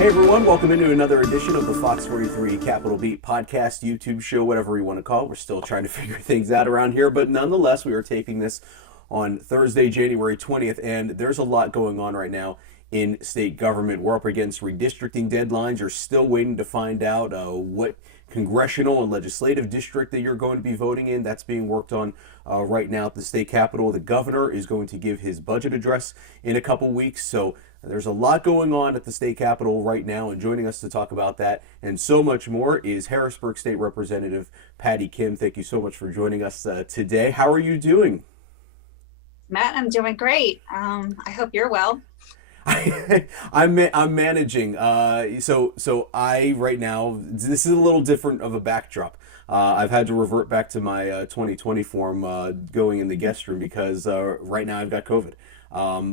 Hey everyone, welcome into another edition of the FOX43 Capitol Beat podcast, YouTube show, whatever you want to call it. We're still trying to figure things out around here, but nonetheless, we are taping this on Thursday, January 20th, and there's a lot going on right now in state government. We're up against redistricting deadlines. You're still waiting to find out what congressional and legislative district that you're going to be voting in. That's being worked on right now at the state capitol. The governor is going to give his budget address in a couple weeks, so there's a lot going on at the state capitol right now, and joining us to talk about that and so much more is Harrisburg State Representative Patty Kim. Thank you so much for joining us today. How are you doing? Matt, I'm doing great. I hope you're well. I'm managing. So I right now, this is a little different of a backdrop. I've had to revert back to my 2020 form going in the guest room because right now I've got COVID.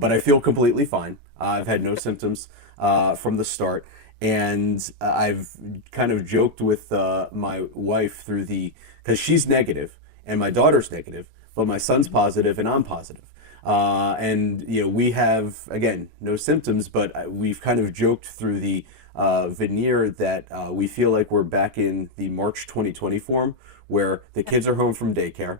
But I feel completely fine. I've had no symptoms from the start. And I've kind of joked with my wife because she's negative and my daughter's negative, but my son's positive and I'm positive. And we have, again, no symptoms, but we've kind of joked through the veneer that we feel like we're back in the March 2020 form where the kids are home from daycare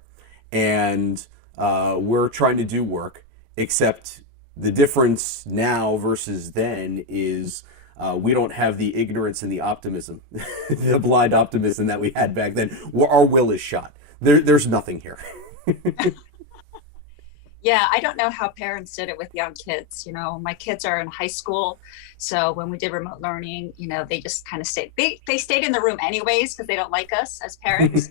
and we're trying to do work, except the difference now versus then is we don't have the ignorance and the optimism, the blind optimism that we had back then. Our will is shot. There's nothing here. Yeah, I don't know how parents did it with young kids. My kids are in high school. So when we did remote learning, they just kind of stayed. They stayed in the room anyways because they don't like us as parents.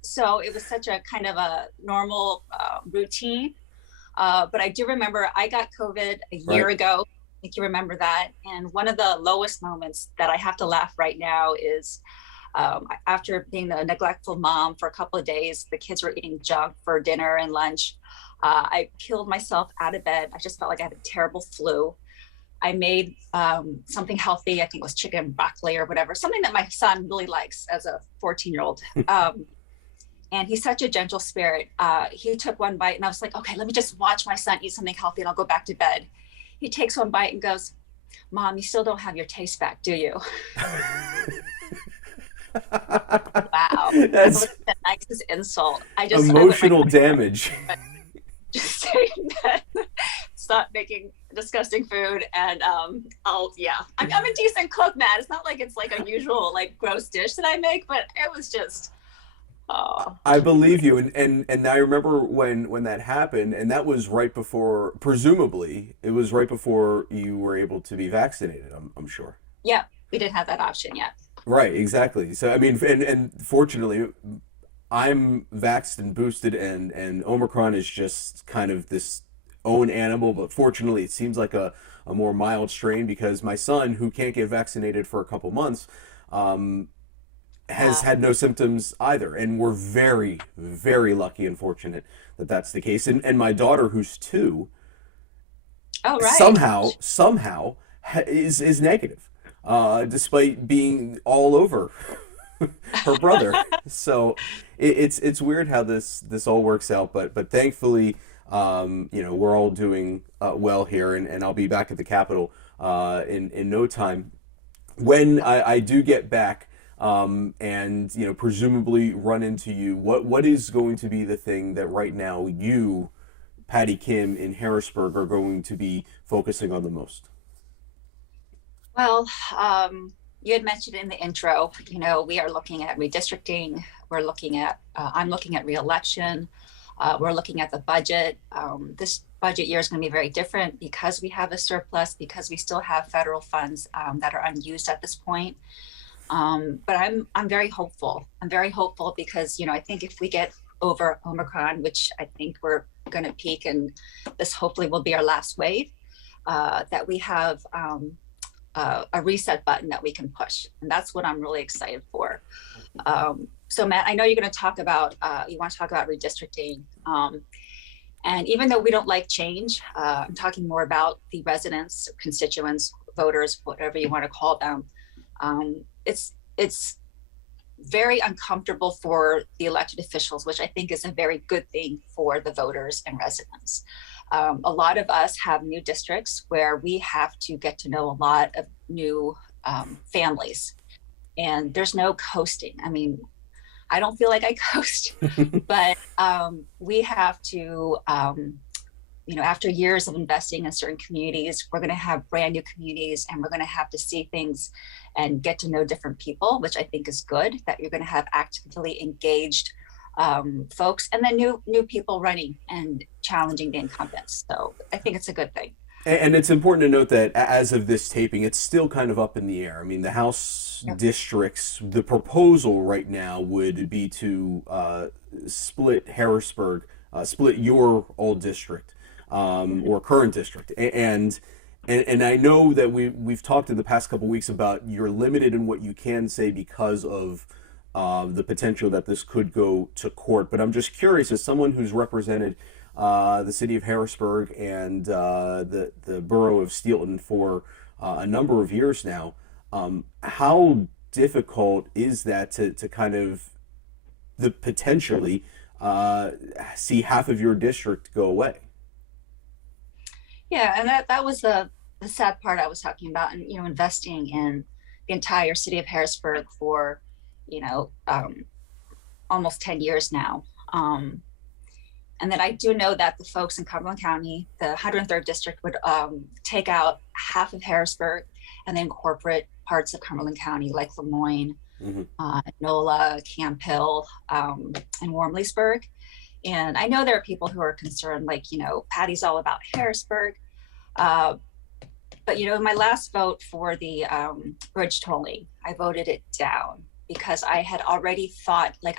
So it was such a kind of a normal routine. But I do remember I got COVID a year ago. I think you remember that. And one of the lowest moments that I have to laugh right now is after being a neglectful mom for a couple of days, the kids were eating junk for dinner and lunch. I peeled myself out of bed. I just felt like I had a terrible flu. I made something healthy. I think it was chicken broccoli or whatever, something that my son really likes as a 14-year-old. And he's such a gentle spirit. He took one bite and I was like, okay, let me just watch my son eat something healthy and I'll go back to bed. He takes one bite and goes, Mom, you still don't have your taste back, do you? Wow. That's the nicest insult. Emotional damage. Just stay in bed, stop making disgusting food, and I'm a decent cook, Matt. It's not like it's like a usual like gross dish that I make, but it was just I believe you, and I remember when that happened, and that was right before, presumably, it was right before you were able to be vaccinated. I'm sure. Yeah, we didn't have that option yet. Right, exactly. So I mean, and fortunately, I'm vaxxed and boosted, and Omicron is just kind of this own animal. But fortunately, it seems like a more mild strain because my son, who can't get vaccinated for a couple months, has had no symptoms either. And we're very, very lucky and fortunate that that's the case. And my daughter, who's 2, somehow is negative, despite being all over her brother. So it's weird how this all works out, but thankfully, we're all doing well here, and I'll be back at the Capitol in no time. When I do get back, and presumably run into you, what is going to be the thing that right now you, Patty Kim in Harrisburg, are going to be focusing on the most? Well, you had mentioned in the intro, we are looking at redistricting. We're looking at, I'm looking at reelection. We're looking at the budget. This budget year is going to be very different because we have a surplus, because we still have federal funds that are unused at this point. But I'm very hopeful. I'm very hopeful because, I think if we get over Omicron, which I think we're going to peak, and this hopefully will be our last wave, that we have a reset button that we can push. And that's what I'm really excited for. So Matt, I know you're going to talk about, you want to talk about redistricting. And even though we don't like change, I'm talking more about the residents, constituents, voters, whatever you want to call them. It's very uncomfortable for the elected officials, which I think is a very good thing for the voters and residents. A lot of us have new districts where we have to get to know a lot of new families, and there's no coasting. I mean, I don't feel like I coast, but we have to, after years of investing in certain communities, we're going to have brand new communities, and we're going to have to see things and get to know different people, which I think is good, that you're going to have actively engaged folks, and then new people running and challenging the incumbents. So I think it's a good thing. And it's important to note that as of this taping, it's still kind of up in the air. I mean, the House districts, the proposal right now would be to split Harrisburg, split your old district or current district. And I know that we've talked in the past couple of weeks about you're limited in what you can say because of the potential that this could go to court. But I'm just curious, as someone who's represented the city of Harrisburg and the borough of Steelton for a number of years now, how difficult is that to kind of potentially see half of your district go away? Yeah, and that was the sad part I was talking about, and investing in the entire city of Harrisburg for almost 10 years now. And then I do know that the folks in Cumberland County, the 103rd district, would take out half of Harrisburg and then incorporate parts of Cumberland County like Lemoyne, NOLA, Camp Hill, and Warm-Leesburg. And I know there are people who are concerned, like, Patty's all about Harrisburg. But, in my last vote for the bridge tolling, I voted it down because I had already thought, like,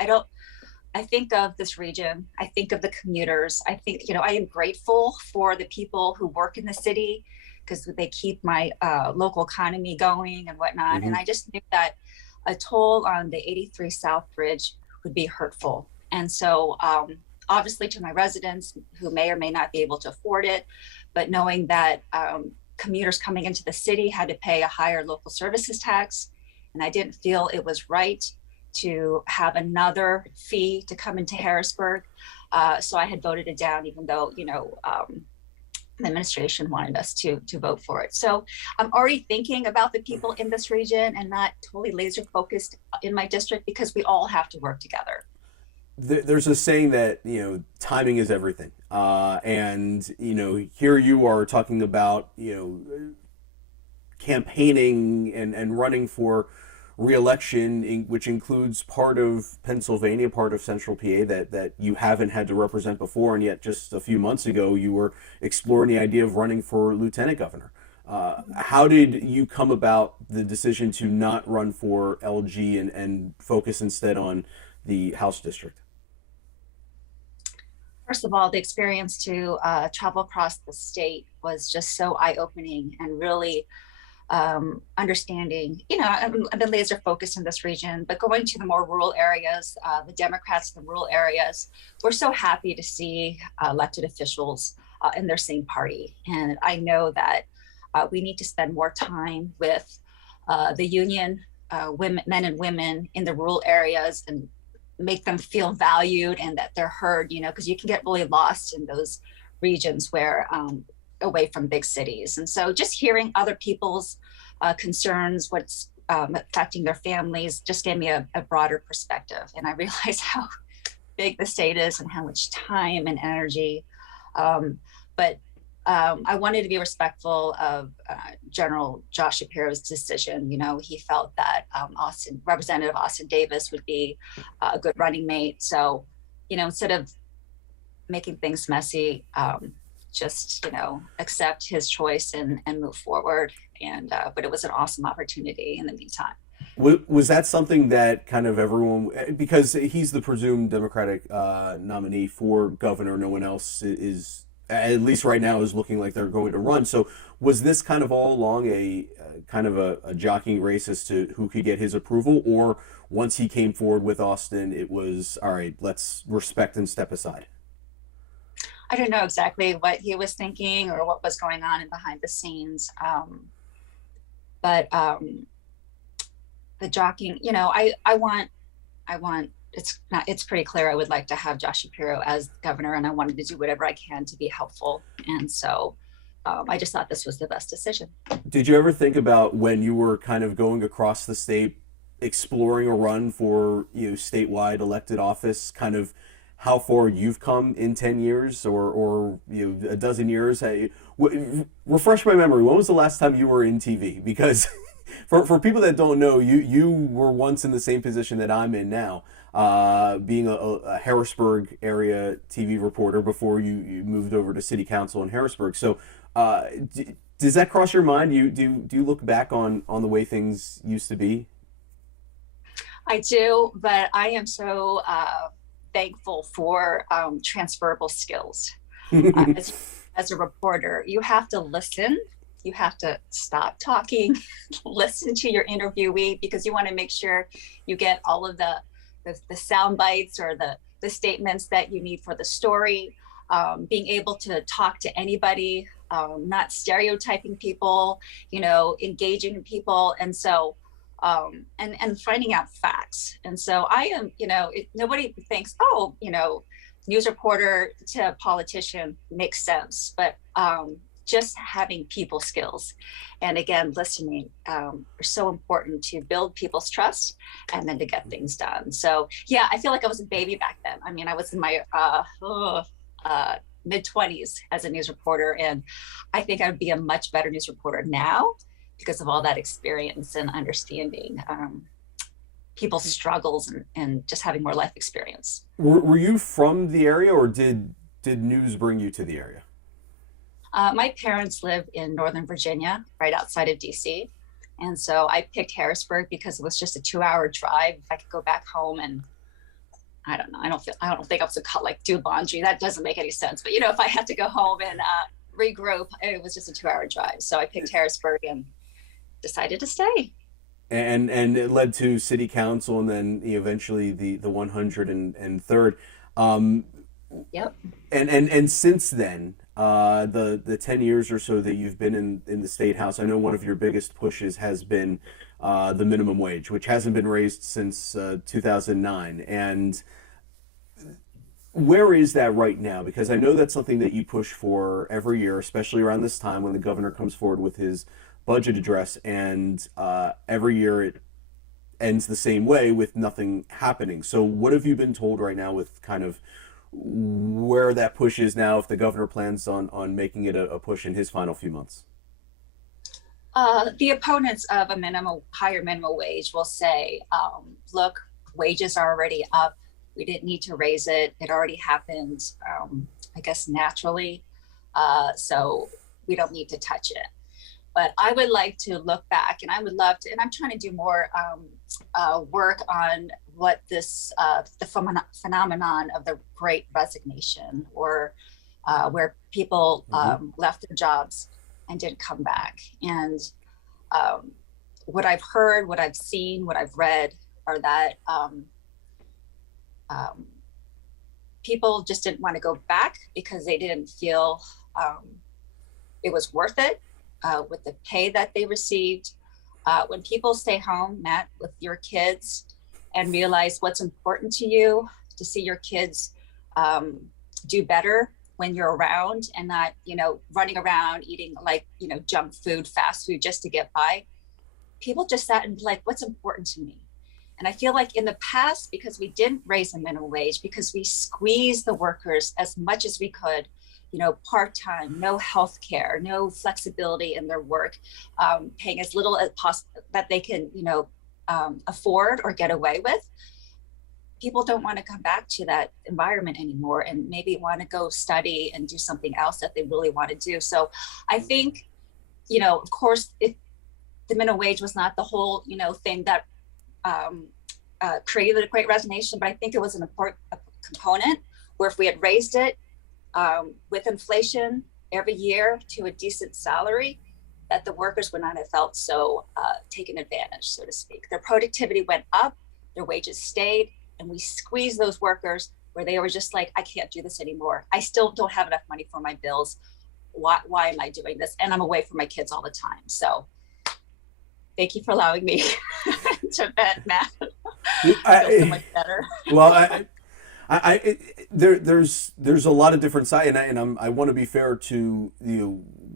I think of this region, I think of the commuters, I think, I am grateful for the people who work in the city because they keep my local economy going and whatnot. And I just knew that a toll on the 83 South Bridge would be hurtful. And so obviously to my residents who may or may not be able to afford it, but knowing that commuters coming into the city had to pay a higher local services tax, and I didn't feel it was right to have another fee to come into Harrisburg. So I had voted it down, even though, the administration wanted us to vote for it. So I'm already thinking about the people in this region and not totally laser focused in my district, because we all have to work together. There's a saying that, timing is everything. And, here you are talking about, campaigning and running for re-election, which includes part of Pennsylvania, part of Central PA that you haven't had to represent before, and yet just a few months ago you were exploring the idea of running for lieutenant governor. How did you come about the decision to not run for LG and focus instead on the House district? First of all, the experience to travel across the state was just so eye-opening, and really understanding, I've been laser focused in this region, but going to the more rural areas, the Democrats in the rural areas, we're so happy to see elected officials in their same party. And I know that we need to spend more time with the union men and women in the rural areas and make them feel valued and that they're heard, because you can get really lost in those regions where away from big cities. And so just hearing other people's concerns, what's affecting their families, just gave me a broader perspective. And I realized how big the state is and how much time and energy. But I wanted to be respectful of General Josh Shapiro's decision. He felt that Representative Austin Davis would be a good running mate. So, instead of making things messy, just accept his choice and move forward. And but it was an awesome opportunity in the meantime. Was that something that kind of everyone, because he's the presumed Democratic nominee for governor, no one else is, at least right now, is looking like they're going to run. So was this kind of all along a kind of a jockeying race as to who could get his approval, or once he came forward with Austin, it was, all right, let's respect and step aside? I don't know exactly what he was thinking or what was going on in behind the scenes. But the jockeying, I want, it's pretty clear I would like to have Josh Shapiro as governor, and I wanted to do whatever I can to be helpful. And so I just thought this was the best decision. Did you ever think about when you were kind of going across the state, exploring a run for, statewide elected office, kind of how far you've come in 10 years or a dozen years? Refresh my memory. When was the last time you were in TV? Because for people that don't know, you were once in the same position that I'm in now, being a Harrisburg-area TV reporter before you moved over to City Council in Harrisburg. So does that cross your mind? Do you look back on the way things used to be? I do, but I am so thankful for transferable skills. As a reporter, you have to listen. You have to stop talking, listen to your interviewee, because you want to make sure you get all of the sound bites or the statements that you need for the story. Being able to talk to anybody, not stereotyping people, engaging people. And so and finding out facts. And so I am, nobody thinks, news reporter to politician makes sense, but just having people skills and again, listening are so important to build people's trust and then to get things done. So yeah, I feel like I was a baby back then. I mean, I was in my mid-20s as a news reporter, and I think I would be a much better news reporter now because of all that experience and understanding people's struggles and just having more life experience. Were you from the area, or did news bring you to the area? My parents live in Northern Virginia, right outside of DC. And so I picked Harrisburg because it was just a 2-hour drive. If I could go back home and I don't know, I don't think I was do laundry. That doesn't make any sense. But if I had to go home and regroup, it was just a 2-hour drive. So I picked Harrisburg and decided to stay. And it led to City Council and then eventually the 103rd. Yep. And since then, the 10 years or so that you've been in the State House, I know one of your biggest pushes has been the minimum wage, which hasn't been raised since 2009. And where is that right now? Because I know that's something that you push for every year, especially around this time when the governor comes forward with his budget address, and every year it ends the same way with nothing happening. So what have you been told right now with kind of where that push is now, if the governor plans on making it a push in his final few months? The opponents of a higher minimum wage will say, look, wages are already up. We didn't need to raise it. It already happened, I guess, naturally. So we don't need to touch it. But I would like to look back, and I would love to, and I'm trying to do more work on what this, the phenomenon of the Great Resignation, or where people left their jobs and didn't come back. And what I've heard, what I've seen, what I've read are that people just didn't want to go back because they didn't feel it was worth it with the pay that they received. When people stay home, Matt, with your kids and realize what's important to you, to see your kids do better when you're around and not, running around eating junk food, fast food just to get by. People just sat and like, what's important to me? And I feel like in the past, because we didn't raise the minimum wage, because we squeezed the workers as much as we could, part-time, no health care, no flexibility in their work, paying as little as possible that they can, afford or get away with. People don't want to come back to that environment anymore and maybe want to go study and do something else that they really want to do. So I think, of course, if the minimum wage was not the whole, thing that created a Great Resignation, but I think it was an important component where if we had raised it with inflation every year to a decent salary, that the workers would not have felt so taken advantage, so to speak. Their productivity went up, their wages stayed, and we squeezed those workers where they were just like, I can't do this anymore. I still don't have enough money for my bills. Why am I doing this? And I'm away from my kids all the time. So thank you for allowing me to vent, Matt. I feel so much better. Well, There's a lot of different sides, I want to be fair to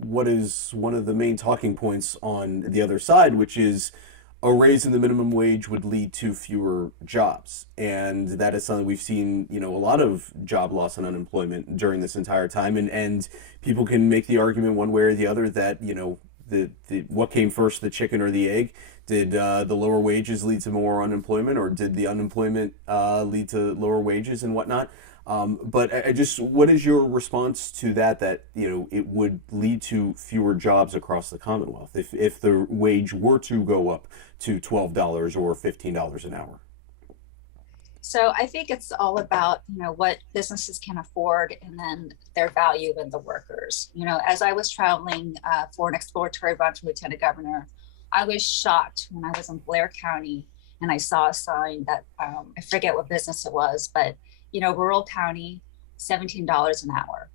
what is one of the main talking points on the other side, which is a raise in the minimum wage would lead to fewer jobs, and that is something we've seen, a lot of job loss and unemployment during this entire time, and people can make the argument one way or the other that the what came first, the chicken or the egg? Did the lower wages lead to more unemployment, or did the unemployment lead to lower wages and whatnot? But I just, what is your response to that? That it would lead to fewer jobs across the Commonwealth if the wage were to go up to $12 or $15 an hour. So I think it's all about, what businesses can afford and then their value in the workers. As I was traveling for an exploratory run for lieutenant governor, I was shocked when I was in Blair County and I saw a sign that I forget what business it was, but rural county, $17 an hour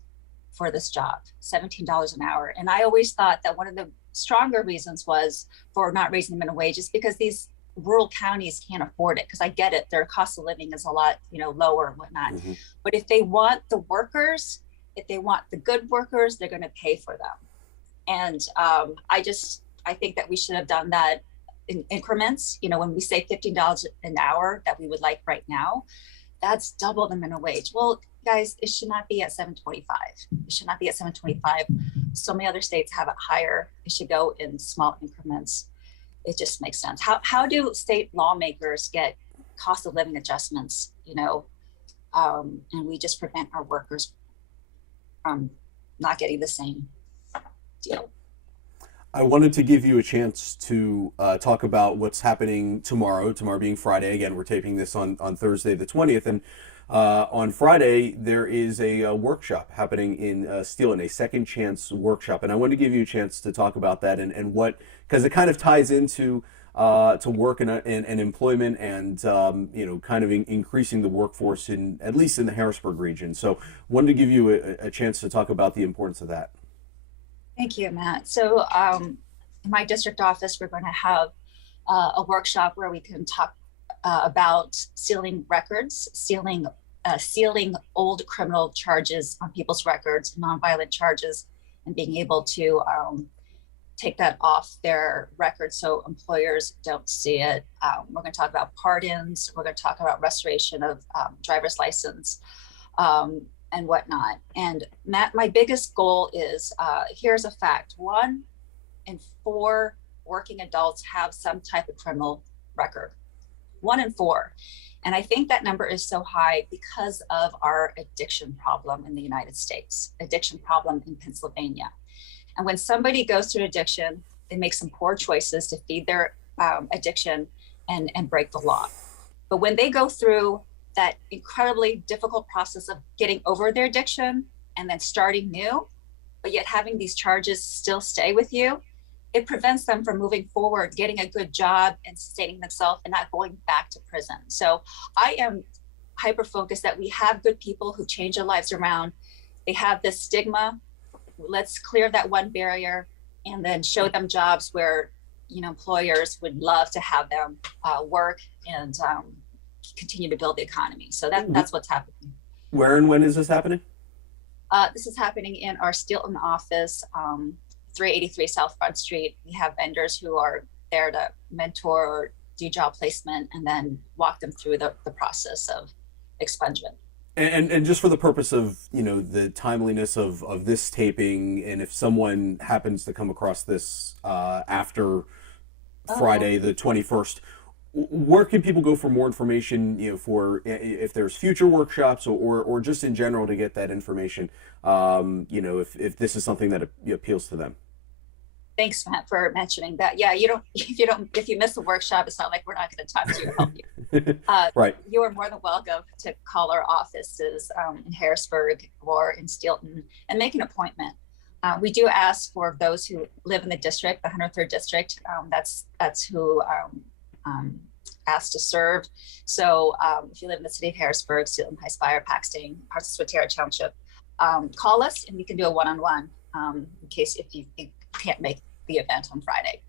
for this job, $17 an hour. And I always thought that one of the stronger reasons was for not raising the minimum wage is because these rural counties can't afford it. Because I get it, their cost of living is a lot, lower and whatnot. Mm-hmm. But if they want the workers, if they want the good workers, they're going to pay for them. And I think that we should have done that in increments. When we say $15 an hour that we would like right now, that's double the minimum wage. Well, guys, it should not be at $7.25. It should not be at $7.25. So many other states have it higher. It should go in small increments. It just makes sense. How do state lawmakers get cost of living adjustments, and we just prevent our workers from not getting the same deal? I wanted to give you a chance to talk about what's happening tomorrow being Friday. Again, we're taping this on Thursday the 20th. And on Friday, there is a workshop happening in Steelan, a second chance workshop. And I wanted to give you a chance to talk about that and what, because it kind of ties into to work and employment and, kind of increasing the workforce at least in the Harrisburg region. So wanted to give you a chance to talk about the importance of that. Thank you, Matt. So in my district office, we're going to have a workshop where we can talk about sealing records, sealing old criminal charges on people's records, nonviolent charges, and being able to take that off their records so employers don't see it. We're going to talk about pardons. We're going to talk about restoration of driver's license. And whatnot. And Matt, my biggest goal is, here's a fact: 1 in 4 working adults have some type of criminal record. 1 in 4. And I think that number is so high because of our addiction problem in the United States, addiction problem in Pennsylvania. And when somebody goes through addiction, they make some poor choices to feed their addiction and break the law. But when they go through that incredibly difficult process of getting over their addiction and then starting new, but yet having these charges still stay with you, it prevents them from moving forward, getting a good job and sustaining themselves and not going back to prison. So I am hyper-focused that we have good people who change their lives around. They have this stigma. Let's clear that one barrier and then show them jobs where, employers would love to have them work and continue to build the economy. So that's what's happening. Where and when is this happening? This is happening in our Steelton office, 383 South Front Street. We have vendors who are there to mentor or do job placement and then walk them through the process of expungement. And just for the purpose of, the timeliness of this taping, and if someone happens to come across this after Friday the 21st, where can people go for more information, for if there's future workshops or just in general to get that information, if this is something that appeals to them? Thanks, Matt, for mentioning that. Yeah, if you miss the workshop, it's not like we're not going to talk to you and help you. Right. You are more than welcome to call our offices in Harrisburg or in Steelton and make an appointment. We do ask for those who live in the district, the 103rd district. That's who asked to serve. So if you live in the city of Harrisburg, Steelton, High Spire, Paxton, parts of Swatara Township, call us and we can do a one-on-one in case if you can't make the event on Friday.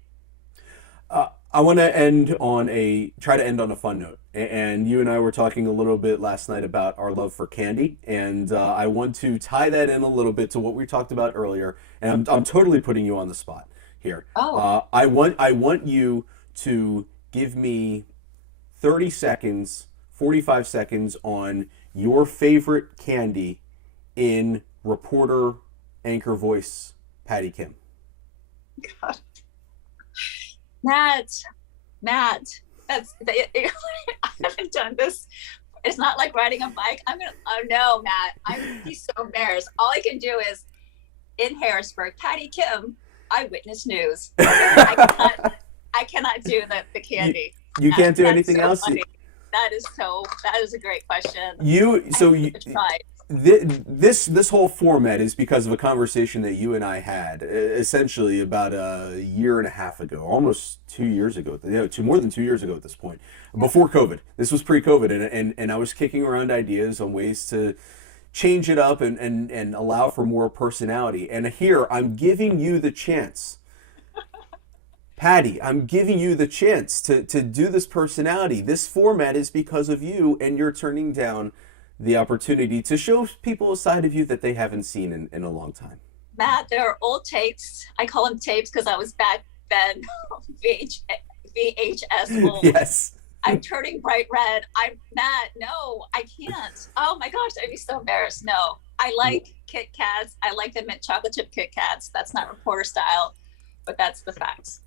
I want to try to end on a fun note. And you and I were talking a little bit last night about our love for candy, and I want to tie that in a little bit to what we talked about earlier. And I'm totally putting you on the spot here. Oh, I want you to give me 30 seconds, 45 seconds on your favorite candy in reporter anchor voice, Patty Kim. God. Matt, Matt, I haven't done this. It's not like riding a bike. Oh no, Matt, I'm gonna be so embarrassed. All I can do is in Harrisburg, Patty Kim, Eyewitness News. I cannot do the candy. You can't do That's anything so else? funny. That is a great question. Tried. This whole format is because of a conversation that you and I had essentially about a year and a half ago, almost 2 years ago, more than 2 years ago at this point, before COVID. This was pre-COVID, and I was kicking around ideas on ways to change it up and allow for more personality. And here I'm giving you the chance. Patty, I'm giving you the chance to do this personality. This format is because of you, and you're turning down the opportunity to show people a side of you that they haven't seen in a long time. Matt, there are old tapes. I call them tapes because I was back then VHS old. Yes. I'm turning bright red. I'm Matt. No, I can't. Oh my gosh, I'd be so embarrassed. No, I like Kit Kats. I like the mint chocolate chip Kit Kats. That's not reporter style, but that's the facts.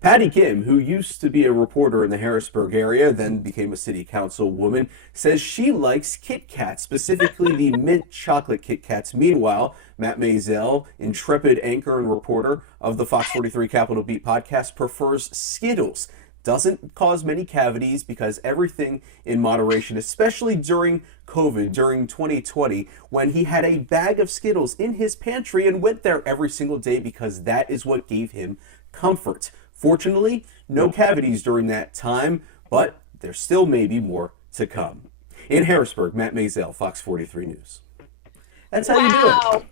Patty Kim, who used to be a reporter in the Harrisburg area, then became a city council woman, says she likes Kit Kats, specifically the mint chocolate Kit Kats. Meanwhile, Matt Maisel, intrepid anchor and reporter of the FOX43 Capitol Beat podcast, prefers Skittles. Doesn't cause many cavities because everything in moderation, especially during COVID, during 2020, when he had a bag of Skittles in his pantry and went there every single day because that is what gave him comfort. Fortunately, no cavities during that time, but there still may be more to come. In Harrisburg, Matt Maisel, Fox 43 News. That's how you do it. Wow.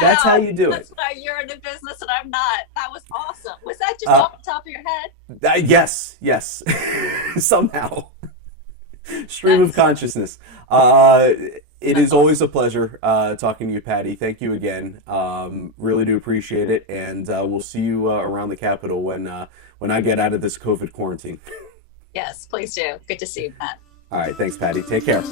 That's how you do That's it. why you're in the business and I'm not. That was awesome. Was that just off the top of your head? Yes. Somehow. Stream of consciousness. It is always a pleasure talking to you, Patty. Thank you again. Really do appreciate it, and we'll see you around the Capitol when I get out of this COVID quarantine. Yes, please do. Good to see you, Matt. All right, thanks, Patty. Take care.